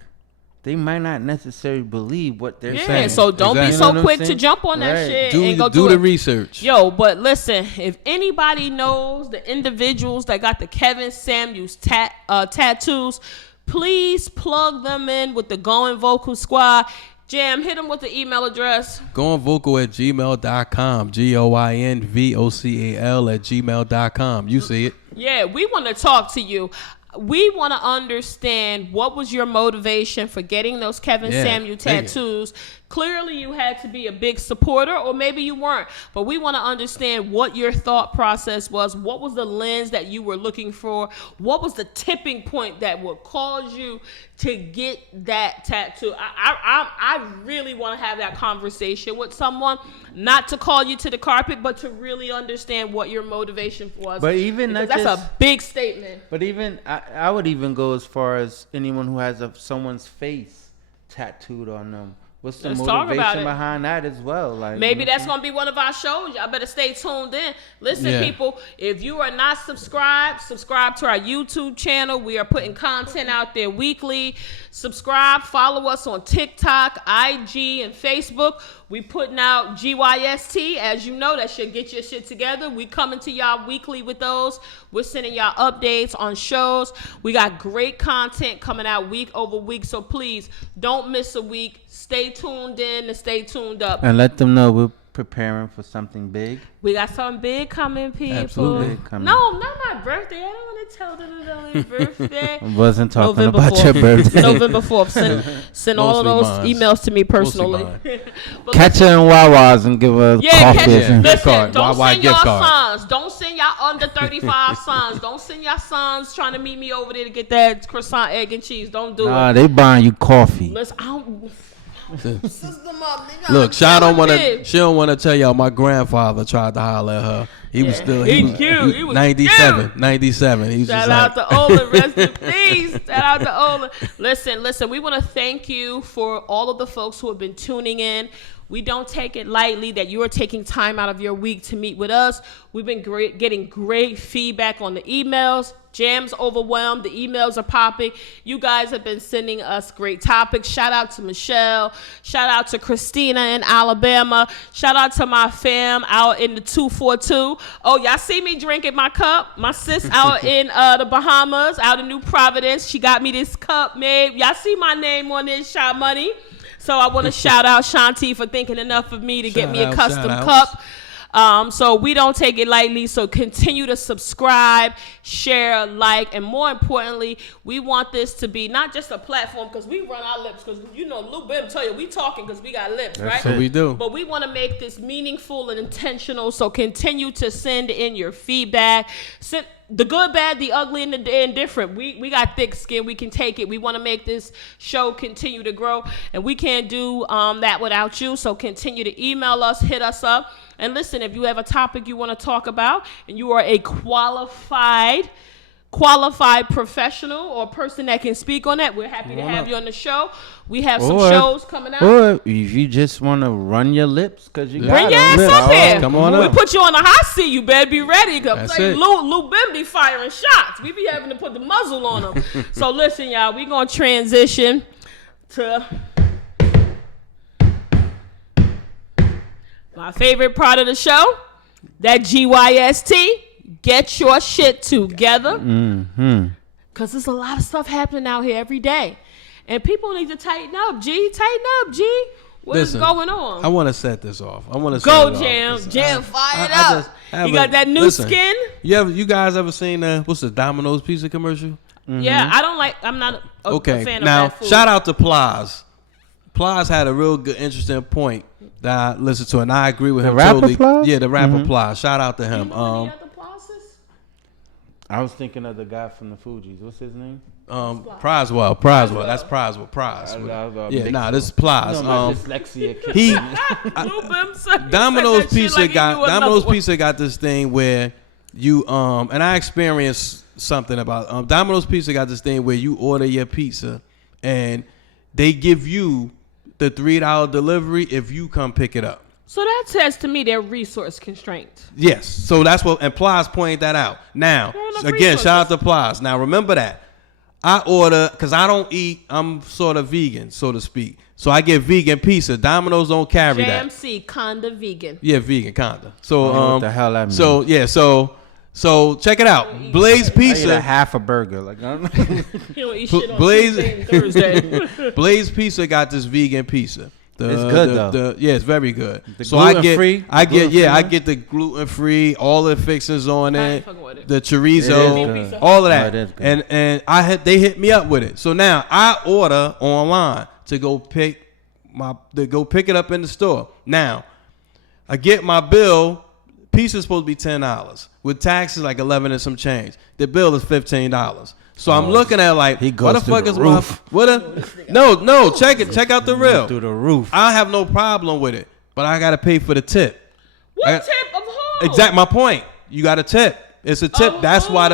They might not necessarily believe what they're saying. Yeah, so don't Exactly. be You know so what I'm quick to saying? jump on that Right. shit Do and go the it. research. Yo, but listen, if anybody knows the individuals that got the Kevin Samuels tattoos, Please plug them in with the Going Vocal Squad. Jam, hit them with the email address. Goingvocal@gmail.com. GOINVOCAL@gmail.com. You see it. Yeah, we want to talk to you. We want to understand what was your motivation for getting those Kevin Samuel tattoos. Clearly, you had to be a big supporter, or maybe you weren't. But we want to understand what your thought process was. What was the lens that you were looking for? What was the tipping point that would cause you to get that tattoo? I really want to have that conversation with someone, not to call you to the carpet, but to really understand what your motivation was. But even that's a big statement. But even I would even go as far as anyone who has someone's face tattooed on them. What's the motivation behind that as well? Like, maybe that's going to be one of our shows. Y'all better stay tuned in. Listen, people, if you are not subscribed, subscribe to our YouTube channel. We are putting content out there weekly. Subscribe, follow us on TikTok, IG, and Facebook. We putting out GYST. As you know, that should get your shit together. We coming to y'all weekly with those. We're sending y'all updates on shows. We got great content coming out week over week. So please don't miss a week. Stay tuned in and stay tuned up. And let them know we're preparing for something big. We got something big coming, people. Absolutely. Big coming. No, not my birthday. I don't want to tell them about their birthday. I wasn't talking November about 4th. your birthday. November 4th. Send all of those emails to me personally. Catch her in Wawa's and give her coffee. Listen, don't Wawa send your gift card. sons. Don't send y'all under 35 sons. Don't send your sons trying to meet me over there to get that croissant, egg, and cheese. Don't do it. They buying you coffee. Listen, I don't... System up, nigga. Look, she don't want to tell y'all my grandfather tried to holler at her. He was still he was 97. He was Shout out to Ola, rest in peace. Shout out to Ola. Listen, we want to thank you for all of the folks who have been tuning in. We don't take it lightly that you are taking time out of your week to meet with us. We've been getting great feedback on the emails. Jam's overwhelmed. The emails are popping. You guys have been sending us great topics. Shout out to Michelle. Shout out to Christina in Alabama. Shout out to my fam out in the 242. Oh, y'all see me drinking my cup? My sis out in the Bahamas, out in New Providence. She got me this cup made. Y'all see my name on this, Shot Money. So I want to shout out Shanti for thinking enough of me to get me a custom cup. So we don't take it lightly. So continue to subscribe, share, like, and more importantly, we want this to be not just a platform because we run our lips. Because Lou Bim tell you we talking because we got lips, right? That's what we do. But we want to make this meaningful and intentional. So continue to send in your feedback. Send the good, bad, the ugly, and the indifferent. We got thick skin. We can take it. We want to make this show continue to grow, and we can't do that without you. So continue to email us, hit us up. And listen, if you have a topic you want to talk about and you are a qualified professional or person that can speak on that, we're happy to have you on the show. We have some shows coming out. Or if you just want to run your lips, because you bring your ass up here. Come on up. We put you on the hot seat. You better be ready. That's like it. Lou Bim be firing shots. We be having to put the muzzle on them. So listen, y'all, we going to transition to my favorite part of the show, that GYST. Get your shit together. Because there's a lot of stuff happening out here every day. And people need to tighten up, G. Tighten up, G. What is going on? I want to set this off. Go, Jam. Jam, fire it up. You got that new skin? You guys ever seen what's the Domino's pizza commercial? Mm-hmm. Yeah, I'm not a fan of that food. Shout out to Plies. Plies had a real good, interesting point that I listened to, and I agree with him totally. Plies? Yeah, the rapper Plies. Shout out to him. You know any other Plazas? I was thinking of the guy from the Fugees. What's his name? Prizewell. That's Prizewell. Prize. This is Plies. Dyslexia. Domino's Pizza got this thing where you and I experienced something about Domino's Pizza got this thing where you order your pizza and they give you the $3 delivery if you come pick it up. So that says to me they're resource constrained. Yes. So that's what, and Plies pointed that out. Now, again, shout out to Plies. Now, remember that. I order, because I don't eat, I'm sort of vegan, so to speak. So I get vegan pizza. Domino's don't carry that. JMC, Conda Vegan. Yeah, vegan, Conda. So, what the hell that means. So So check it out. Blaze I ate a Pizza. half a burger. Like, I'm He don't eat shit on Blaze- Tuesday and Thursday. Blaze Pizza got this vegan pizza. It's good, though. Yeah, it's very good. The So I get, gluten-free? I The get, gluten-free yeah, I one? get the gluten free, all the fixings on I ain't it, fucking with it. the It chorizo, is good. all of No, that, it is good. and they hit me up with it. So now I order online to go pick it up in the store. Now I get my bill. Pizza's supposed to be $10 with taxes like 11 and some change. The bill is $15. So I'm looking at like, he what goes the through fuck the is roof. no, check it. Check out the real. through the roof. I have no problem with it, but I got to pay for the tip. What tip of who? Exact my point. You got a tip. It's a tip. Oh. That's why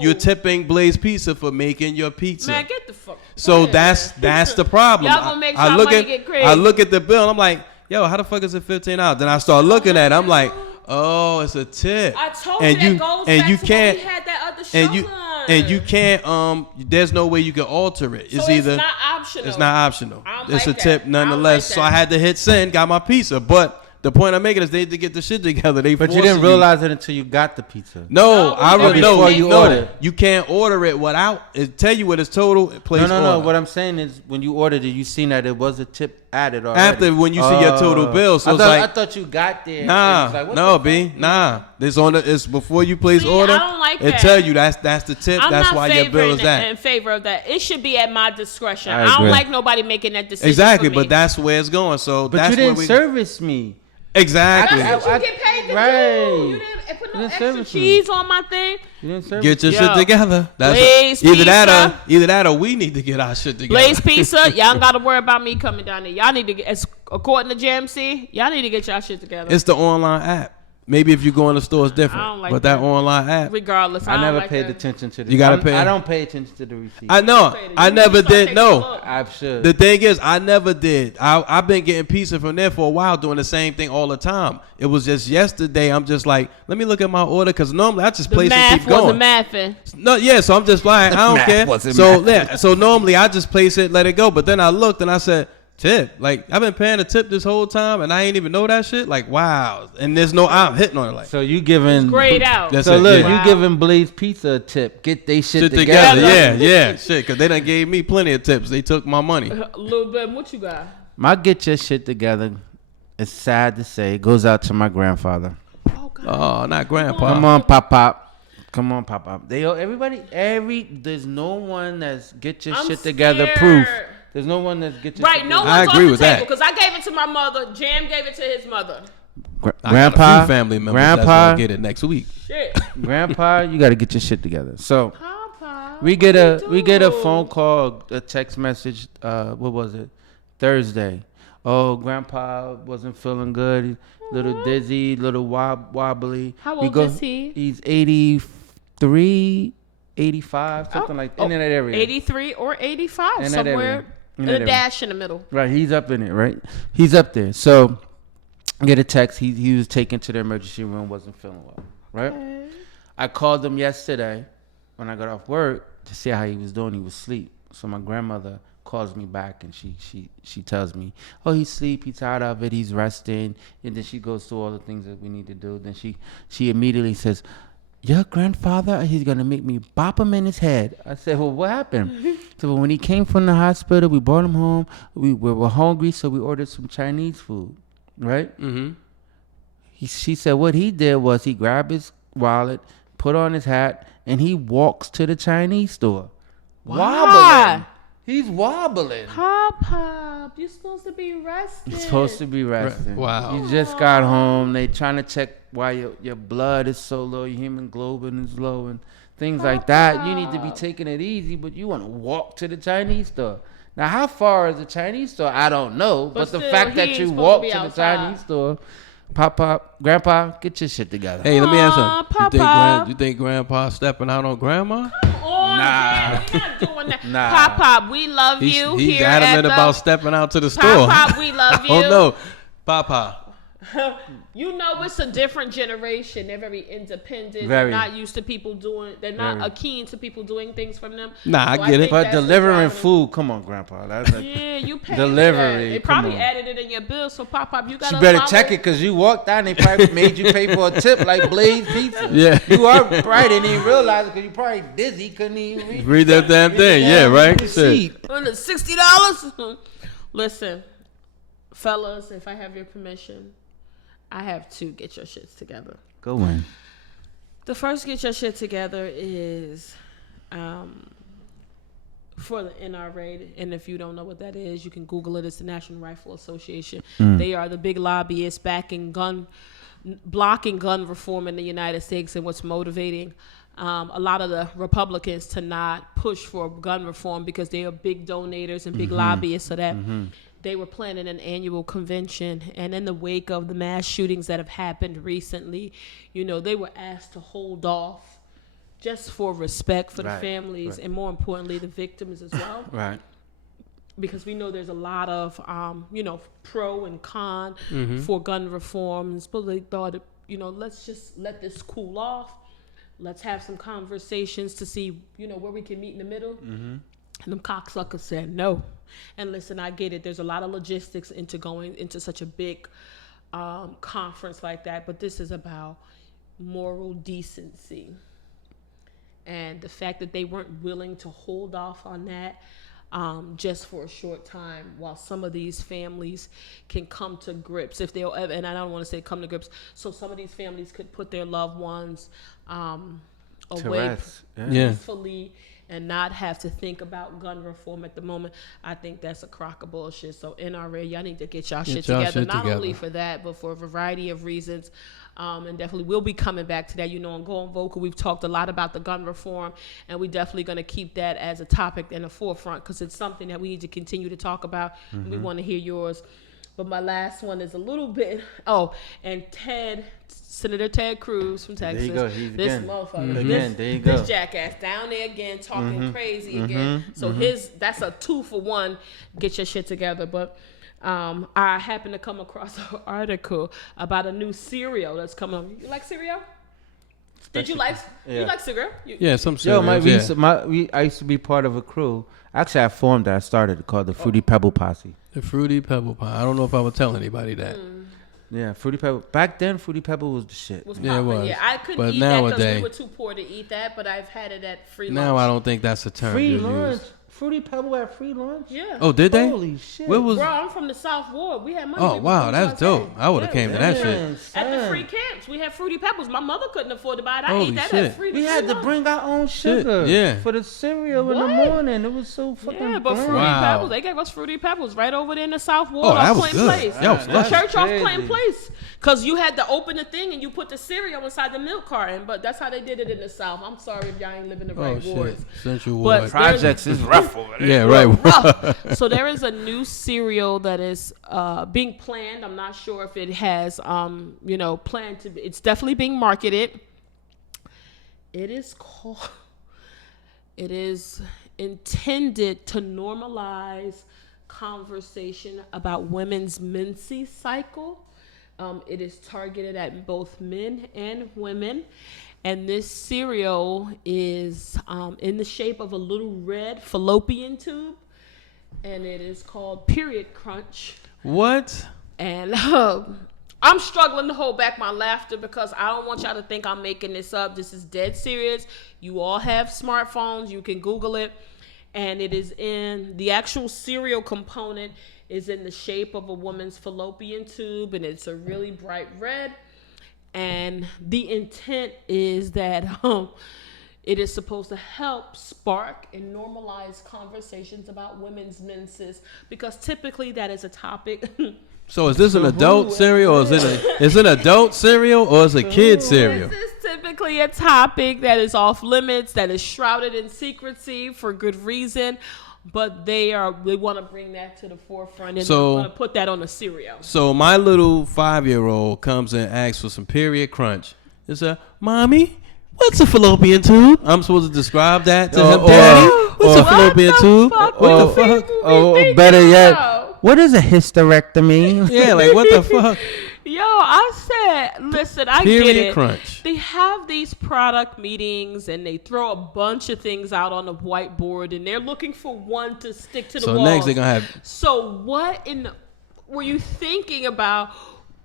you're tipping Blaze Pizza for making your pizza. Man, get the fuck. So out of that's here. the problem. Y'all gonna make I sure look money at get crazy. I look at the bill and I'm like, yo, how the fuck is it $15? Then I start looking at it. I'm like, oh, it's a tip. I told and you you that goes and back you to can't when we had that other show and you can't there's no way you can alter it. It's So either it's not optional. it's not optional. I don't It's like a tip that. nonetheless. I So don't I like had to hit send, got my pizza. But the point I'm making is they need to get the shit together. They But you forcing didn't realize it until you got the pizza. No, No, I we really already no. paid You for it. you can't order it without it. Tell you what it's total. Place No. order. What I'm saying is, when you ordered it, you seen that it was a tip added already. After when you see your total bill, so I it's thought, like I thought you got there. and nah, it's like, what no, the B, fuck? nah. This on the it's before you place See, order. I don't like it that. tell you that's the tip. I'm That's not why your bill is that. in favor of that. It should be at my discretion. I I don't agree. like nobody making that decision. Exactly, for me. but that's where it's going. So But that's you didn't where we service me. exactly. That's what I- you get paid to right. do. You didn't put no You didn't extra service me. cheese on my thing. You didn't service Get your Yo, shit together. That's Blaze either that or we need to get our shit together. Blaze Pizza, y'all don't got to worry about me coming down there. Y'all need to get, according to JMC, y'all need to get y'all shit together. It's the online app. Maybe if you go in the store, it's different. I don't like but that that. online app, Regardless, I don't never like paid that. attention to the. You gotta pay. I don't pay attention to the receipt. I know. I never did. No. I should. The thing is, I never did. I've been getting pizza from there for a while, doing the same thing all the time. It was just yesterday. I'm just like, let me look at my order because normally I just The place and math keep going. wasn't mathing. No, yeah. So I'm just like, I don't Math care. wasn't So mathing. yeah. So normally I just place it, let it go. But then I looked and I said, tip. Like I've been paying a tip this whole time and I ain't even know that shit. Like wow. And there's no I'm hitting on it like. So you giving Grayed out. That's So it, look, yeah. you Wow. giving Blaze Pizza a tip. Get they shit Shit together. together. Yeah. Shit. Because they done gave me plenty of tips. They took my money. A little bit. What you got? My get your shit together. It's sad to say. It goes out to my grandfather. Oh, God. Oh, not grandpa. Come on, pop pop. Come on, pop pop. There's no one that's get your I'm shit together scared. proof. There's no one that's get your Right, shit no together. I one's agree on the with that. table because I gave it to my mother. Jam gave it to his mother. I got a Grandpa, few family members that's grandpa, gonna get it next week. Shit. grandpa, you got to get your shit together. So Papa, we get a what we you get a do? phone call, a text message. What was it? Thursday. Oh, grandpa wasn't feeling good. Little dizzy, little wobbly. How We old go- is he? He's 83, 85, something like in that area. 83 or 85, In that somewhere area. In in that a area. dash in the middle. Right, he's up in it, right? He's up there. So I get a text. He was taken to the emergency room, wasn't feeling well, right? I called him yesterday when I got off work to see how he was doing. He was asleep. So my grandmother calls me back and she tells me, oh, he's asleep, he's tired of it, he's resting. And then she goes through all the things that we need to do. Then she immediately says, your grandfather, he's going to make me bop him in his head. I said, well, what happened? So when he came from the hospital, we brought him home. We were hungry, so we ordered some Chinese food, right? Mm-hmm. She said what he did was he grabbed his wallet, put on his hat, and he walks to the Chinese store. Why? Wobbling. He's wobbling. Pop, you're supposed to be resting. You're supposed to be resting. Wow. You just got home. They trying to check why your blood is so low, your hemoglobin is low, and things like that. You need to be taking it easy, but you want to walk to the Chinese store. Now, how far is the Chinese store? I don't know. But the still, fact he that ain't you supposed to walk be to the outside. Chinese store, Grandpa, get your shit together. Hey, let me ask Aw, you. You think, Papa. you think grandpa stepping out on grandma? Oh, Nah. we're not doing that. Nah. Pop, we love you He's here adamant at the about stepping out to the store. Pop, we love you. Oh no, Papa. You know, it's a different generation. They're very independent. Very. They're not used to people doing. They're not Very. keen to people doing things from them. Nah, I So get it. think But that's what's delivering driving them. food, come on, Grandpa. That's a, Yeah, you pay Delivery, They come probably on. added it in your bill. So Pop, you got. you better check it because you walked out and they probably made you pay for a tip like Blaze Pizza. Yeah. You are right, didn't even realize it because you probably dizzy, couldn't even Read that damn read thing. the Yeah, damn right? receipt. Shit. Under $60. Listen, fellas, if I have your permission, I have to get your shits together. Go in. The first get your shit together is for the NRA, and if you don't know what that is, you can Google it. It's the National Rifle Association. They are the big lobbyists blocking gun reform in the United States, and what's motivating a lot of the Republicans to not push for gun reform because they are big donators and big lobbyists of that. They were planning an annual convention, and in the wake of the mass shootings that have happened recently, they were asked to hold off just for respect for the Right, families right. and, more importantly, the victims as well. Right. Because we know there's a lot of, pro and con for gun reform. So they thought, let's just let this cool off. Let's have some conversations to see, where we can meet in the middle. And them cocksuckers said no. And listen, I get it. There's a lot of logistics into going into such a big conference like that. But this is about moral decency. And the fact that they weren't willing to hold off on that just for a short time while some of these families can come to grips. If they'll ever, and I don't want to say come to grips, so some of these families could put their loved ones away rest. Yeah. peacefully and not have to think about gun reform at the moment. I think that's a crock of bullshit. So NRA, y'all need to get y'all shit y'all together. shit Not together. only for that, but for a variety of reasons. And definitely we'll be coming back to that. On Going Vocal, we've talked a lot about the gun reform, and we're definitely going to keep that as a topic in the forefront because it's something that we need to continue to talk about. And we want to hear yours. But my last one is a little bit. Oh, and Senator Ted Cruz from Texas. There you go. He's this again. motherfucker. Again, there you go. This jackass down there again talking crazy again. So that's a 2-for-1. Get your shit together. But I happened to come across an article about a new cereal that's coming up. You like cereal? Did you like cereal? Yeah, some Yo, cereals, I used to be part of a crew. Actually, I formed that. I started called the Fruity Pebble Posse. The Fruity Pebble Pie. I don't know if I would tell anybody that. Yeah, Fruity Pebble. Back then, Fruity Pebble was the shit. Was Yeah, it popping. was. Yeah, I couldn't But eat that because nowadays- we were too poor to eat that, but I've had it at free lunch. Now I don't think that's a term Free you lunch. use. Fruity Pebble at free lunch? Yeah. Oh, did they? Holy shit. Where was? Bro, I'm from the South Ward. We had money. Oh wow, that's dope. I would have came to that shit. Man, At the son. free camps, we had Fruity Pebbles. My mother couldn't afford to buy it. I Holy ate that shit. at free. We had to bring our own sugar yeah. for the cereal in the What? morning. It was so fucking Yeah, but bland. Fruity Wow. Pebbles, they gave us Fruity Pebbles right over there in the South Ward Oh, that off was Clinton good. Place. That was The luscious. church off Crazy. Clinton Place. Because you had to open the thing and you put the cereal inside the milk carton. But that's how they did it in the South. I'm sorry if y'all ain't living the right Oh shit, wards. Central But Ward. Projects is rough over there. Yeah, right. Rough. So there is a new cereal that is being planned. I'm not sure if it has, planned to be. It's definitely being marketed. It is called. It is intended to normalize conversation about women's menses cycle. It is targeted at both men and women. And this cereal is in the shape of a little red fallopian tube. And it is called Period Crunch. What? And I'm struggling to hold back my laughter because I don't want y'all to think I'm making this up. This is dead serious. You all have smartphones. You can Google it. And it is in the actual cereal component is in the shape of a woman's fallopian tube. And it's a really bright red. And the intent is that it is supposed to help spark and normalize conversations about women's menses because typically that is a topic. So is this an adult cereal, or is it an adult cereal, or is it a kid cereal? This is typically a topic that is off limits, that is shrouded in secrecy for good reason. But they want to bring that to the forefront and So- want to put that on a cereal. So my little 5-year-old comes and asks for some period crunch. It's a mommy. What's a fallopian tube? I'm supposed to describe that to him, Daddy. What's a What fallopian the tube? fuck What the would fuck? people be Oh, thinking better yet, about? what is a hysterectomy? Yeah, like what the fuck? Yo, I said, listen, I Period get it. crunch. They have these product meetings and they throw a bunch of things out on the whiteboard and they're looking for one to stick to the So wall. next they're gonna have. So what were you thinking about?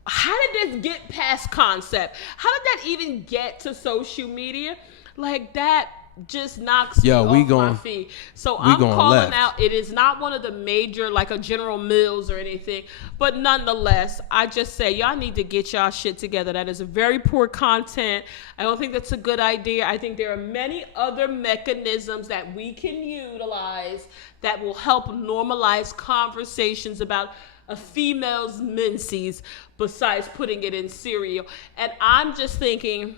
How did this get past concept? How did that even get to social media? Like that just knocks me off my feet. So I'm calling left. out. It is not one of the major, like a General Mills or anything, but nonetheless, I just say y'all need to get y'all shit together. That is a very poor content. I don't think that's a good idea. I think there are many other mechanisms that we can utilize that will help normalize conversations about a female's menses besides putting it in cereal. And I'm just thinking.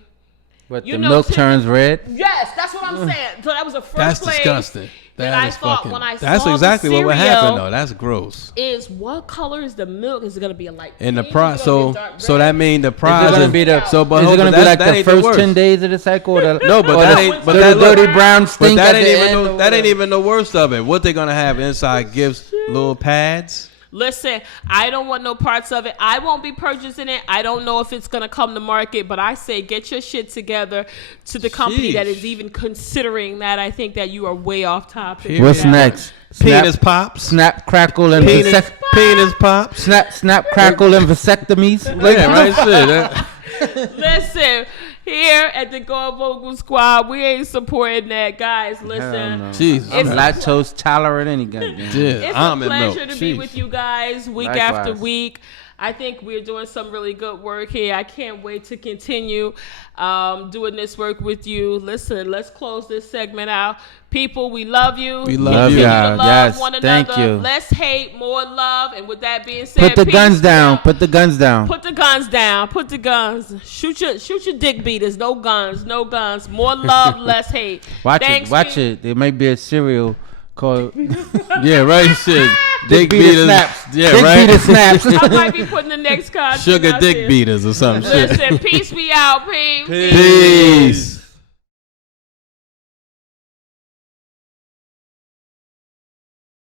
But the milk turns red. Yes, that's what I'm saying. So that was the first That's place disgusting. that I thought when I That's saw exactly the what would cereal happen though. That's gross. is what color is the milk? Is it gonna be a light And the pink? prize, Is it gonna be a dark so red? that means the Is it prize gonna is be the? so. But is it hold- gonna but be that- like that the ain't first worst. 10 days of the cycle? Or the, No, but or that the, ain't- but or that the look- dirty brown But stink that at ain't the even end. no, that ain't even the worst of it. What they gonna have inside gifts, little pads. Listen, I don't want no parts of it. I won't be purchasing it. I don't know if it's going to come to market, but I say get your shit together to the company that Sheesh. is even considering that. I think that you are way off topic. Period. What's next? Penis pops. Snap, crackle, and Penis pops. snap, crackle, and vasectomies. Yeah, right. Shit. Listen, here at the Go Vocal Squad, we ain't supporting that, guys. Listen, Jeez, I'm It's- lactose tolerant any goddamn. Yeah, it's a almond milk. pleasure to be Jeez. with you guys week Likewise. after week. I think we're doing some really good work here. I can't wait to continue doing this work with you. Listen, let's close this segment out. People, we love you. We love Love you. Continue to y'all. love Yes, one thank another. you. Less hate, more love. And with that being said, Put the peace guns down. out. Put the guns down. Put the guns down. Put the guns. Shoot your dick beaters. No guns. No guns. More love, less hate. Watch Thanks, it. Watch people. it. There might be a cereal called Yeah, right. Shit. Dick Beater beaters. Snaps. Yeah, Dick right. Beater Snaps. I might be putting the next content Sugar out dick there. beaters or some shit. Listen, peace be out, peace. Peace.